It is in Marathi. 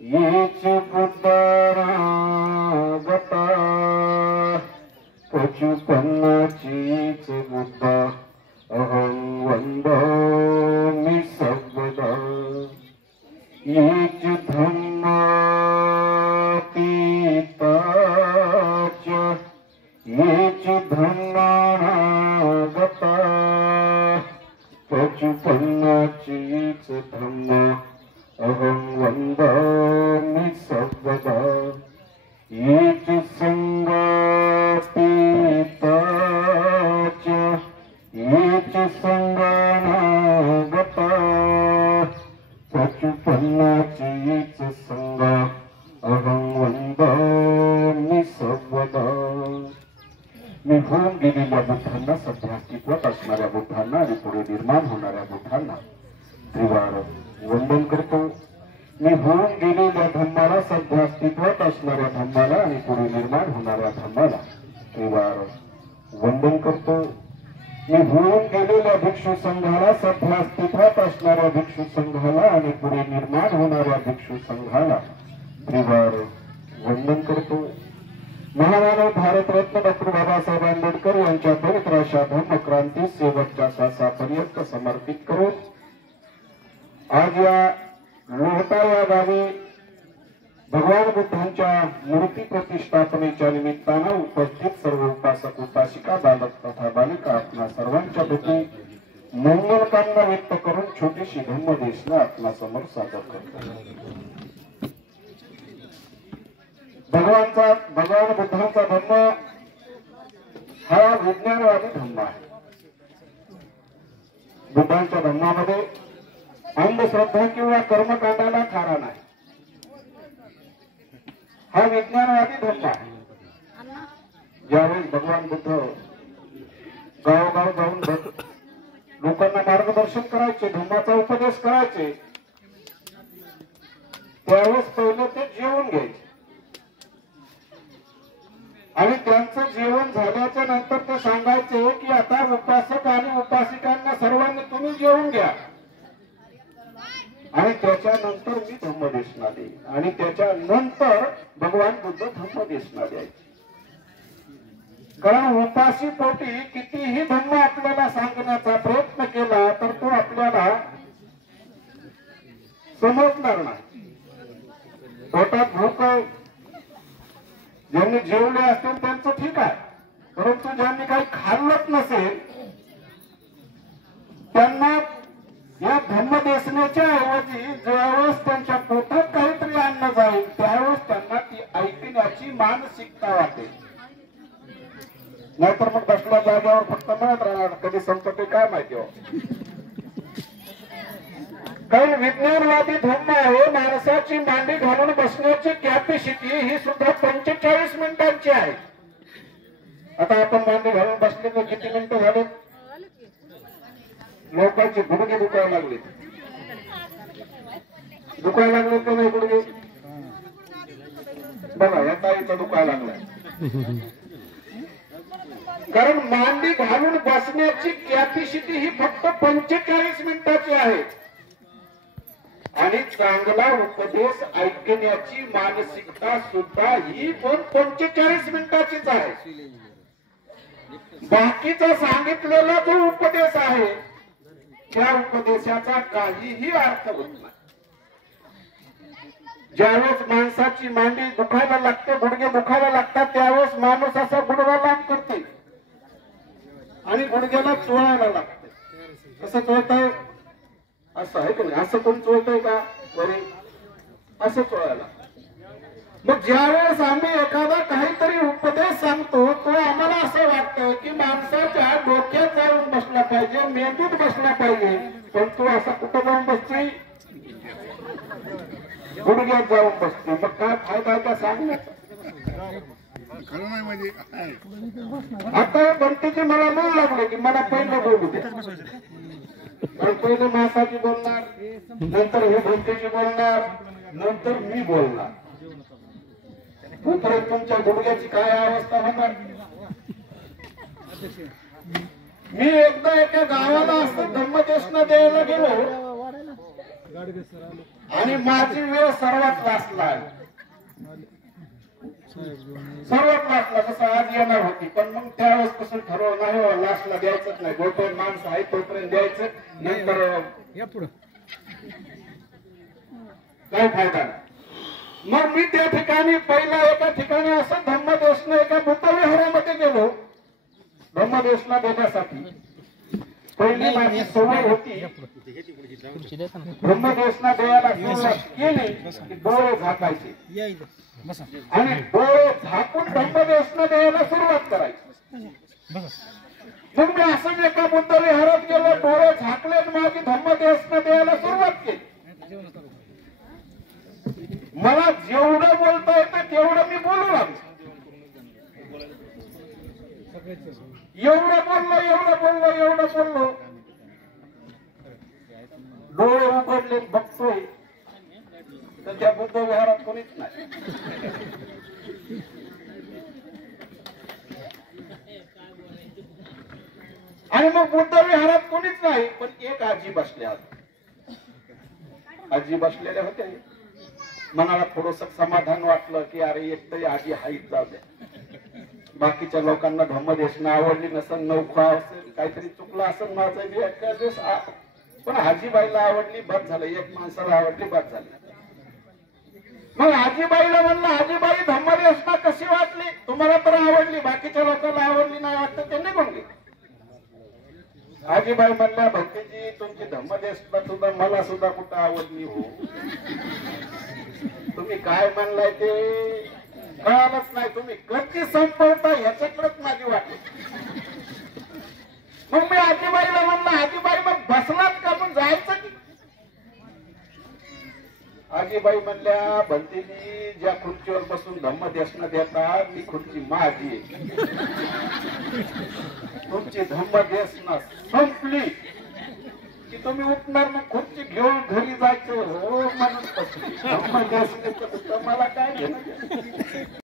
येच बुद्धारा गता पचुपन्नाचीच बुद्धा अहं वंदामि सर्वदा येच धम्मातीताच येच धम्मानागता पचुपन्नाचीच धम्मा अहं वंदामि सर्वदा येच संगातीताच येच संगानागता पचुपन्नाचीच संगा अहं वंदामि सर्वदा। मी होऊन गेलेल्या बुद्धांना, सध्या अस्तित्वात असणाऱ्या बुद्धांना आणि पुढे निर्माण होणाऱ्या बुद्धांना त्रिवार वंदन करतो। मी होऊन गेलेल्या धम्माला, सध्या अस्तित्वात असणाऱ्या धम्माला आणि पुढे निर्माण होणाऱ्या धम्माला त्रिवार वंदन करतो। मी होऊन गेलेल्या भिक्षू संघाला, सध्या अस्तित्वात असणाऱ्या भिक्षू संघाला आणि पुढे निर्माण होणाऱ्या भिक्षू संघाला त्रिवार वंदन करतो। महामानव भारतरत्न डॉक्टर बाबासाहेब आंबेडकर यांच्या पवित्र अशा धम्मक्रांती शेवटच्या श्वासापर्यंत समर्पित करून आज या लोहटा या गावी भगवान बुद्धांच्या मूर्ती प्रतिष्ठापनेच्या निमित्तानं उपस्थित सर्व उपासक उपासिका, बालक तथा बालिका आपल्या सर्वांच्या प्रती मंगलकामना व्यक्त करून छोटीशी धम्मदेशना आपल्या समोर सादर करतो। भगवान बुद्धांचा धम्म हा विज्ञानवादी धम्म आहे। बुद्धांच्या धम्मामध्ये अंधश्रद्धा किंवा कर्मकांडाला थारा नाही। हा विज्ञानवादी धम्म आहे। ज्यावेळेस भगवान बुद्ध गावोगाव जाऊन लोकांना मार्गदर्शन करायचे, धम्माचा उपदेश करायचे, त्यावेळेस पहिले ते जेवून घ्यायचे आणि त्यांचं जेवण झाल्याच्या नंतर ते सांगायचे की आता उपासक आणि उपासिकांना सर्वांनी तुम्ही जेवून घ्या आणि त्याच्यानंतर मी धम्मदेशना देईन। आणि त्याच्यानंतर भगवान बुद्ध धम्मदेशना द्यायचे। कारण उपासी पोटी कितीही धम्म आपल्याला सांगण्याचा प्रयत्न केला तर तो आपल्याला समजणार नाही। पोटात भूक ज्यांनी जेवले असतील त्यांचं ठीक आहे, परंतु ज्यांनी काही खाल्लंच नसेल त्यांना या धम्मदेशनाच्या ऐवजी ज्यावेळेस त्यांच्या पोटात काहीतरी अन्न जाईल त्यावेळेस त्यांना ती ऐकण्याची मानसिकता वाटेल। नाहीतर मग बसल्या जागेवर फक्त म्हणत राहणार, कधी संपते काय माहिती हो। कारण विज्ञानवादी धम्म आहे, माणसाची मांडी घालून बसण्याची कॅपॅसिटी ही सुद्धा 45 मिनिटांची आहे। आता आपण मांडी घालून बसले तर किती मिनिटं झाले? लोकांचे गुडघे दुखायला लागले का नाही गुडघे? बघा या ताईचा दुखायला लागलाय। कारण मांडी घालून बसण्याची कॅपॅसिटी ही फक्त 45 मिनिटाची आहे आणि चांगला उपदेश ऐकण्याची मानसिकता सुद्धा ही पण 45 मिनिटाचीच आहे। बाकीचा सांगितलेला जो उपदेश आहे त्या उपदेशाचा काहीही अर्थ होत नाही। ज्यावेळेस माणसाची मांडी दुखायला लागते, गुडघे दुखायला लागतात, त्यावेळेस माणूस असा गुडघा लांब करते आणि गुडघ्याला चोळायला लागते। कसं चोळताय? असं आहे का नाही? असं कोण चोळतंय का? बरे असं चोळायला। मग ज्यावेळेस आम्ही एखादा काहीतरी उपदेश सांगतो तो आम्हाला असं वाटतं की माणसाच्या डोक्यात जाऊन बसला पाहिजे, मेंदूत बसला पाहिजे, पण तो असा कुठं जाऊन बसतोय? गुडघ्यात जाऊन बसतो। मग काय फायदा आहे का सांगण्याचा? आता गणपतीचे मला मन लागले की मला पहिलं बोलू दे। पहिले मासाची बोलणार, नंतर हे गणपतीची बोलणार, नंतर मी बोलणार। नंतर तुमच्या गुडघ्याची काय अवस्था होणार? मी एकदा एका गावाला असं धम्मदेशना द्यायला गेलो आणि माझी वेळ सर्वात लास्टला आहे. सर्वात लास्टला जसं आज येणार होती, पण मग त्यावेळेस कसं ठरवलं नाही हो, लास्टला द्यायचंच नाही. जोपर्यंत माणसं आहे तोपर्यंत द्यायचं, नंतर काय फायदा नाही. मग मी त्या ठिकाणी पहिला एका ठिकाणी असं धम्मदेशना एका बुद्धविहारामध्ये गेलो धम्मदेशना देण्यासाठी. पहिली माझी सवय होती ब्रह्मदेशना द्यायला सुरुवात केली की डोळे झाकायचे आणि डोळे झाकून ब्रह्मदेशना द्यायला सुरुवात करायची. मग मी असं एका बुद्ध विहारात गेलो, डोळे झाकले आणि माझी धम्मदेशना द्यायला सुरुवात केली. मला जेवढं बोलता येतं तेवढं मी बोलू लागलो. एवढं बोललो डोळे उघडले, बघतोय तर त्या बुद्ध विहारात कोणीच नाही. आणि मग बुद्ध विहारात कोणीच नाही, पण एक आजी बसल्या. आजी बसलेल्या होत्या. मनाला थोडस समाधान वाटलं की अरे एकतरी आजी हाईत जाऊ द्या. बाकीच्या लोकांना धम्मदेशना आवडली नसेल, नौखा असेल, काहीतरी चुकलं असेल माझं बी एका दिवस, पण आजीबाईला आवडली बस झालं. एक माणसाला आवडली बस झाली. मग आजीबाईला म्हणलं, आजीबाई धम्मदेशना कशी वाटली? तुम्हाला तर आवडली, बाकीच्या लोकांना आवडली नाही वाटतं ते निघून गेले. आजीबाई म्हणल्या, भक्तीजी तुमची धम्मदेशना सुद्धा मला सुद्धा कुठं आवडली हो. तुम्ही काय म्हणलाय ते कळालंच नाही. तुम्ही कधी संपवता ह्याच्याकडेच माझी वाटली. मग मी आजीबाईला म्हणलं, आजीबाई मग बसलात का, मग जायचं की? आजीबाई म्हणल्या, भंतीजी ज्या खुर्चीवर बसून धम्मदेशना देतात ती खुर्ची माझी आहे. तुमची धम्मदेशना संपली की तुम्ही उठणार, मग खुर्ची घेऊन घरी जायचं हो म्हणून. धम्मदेशनेचं मला काय घेणं.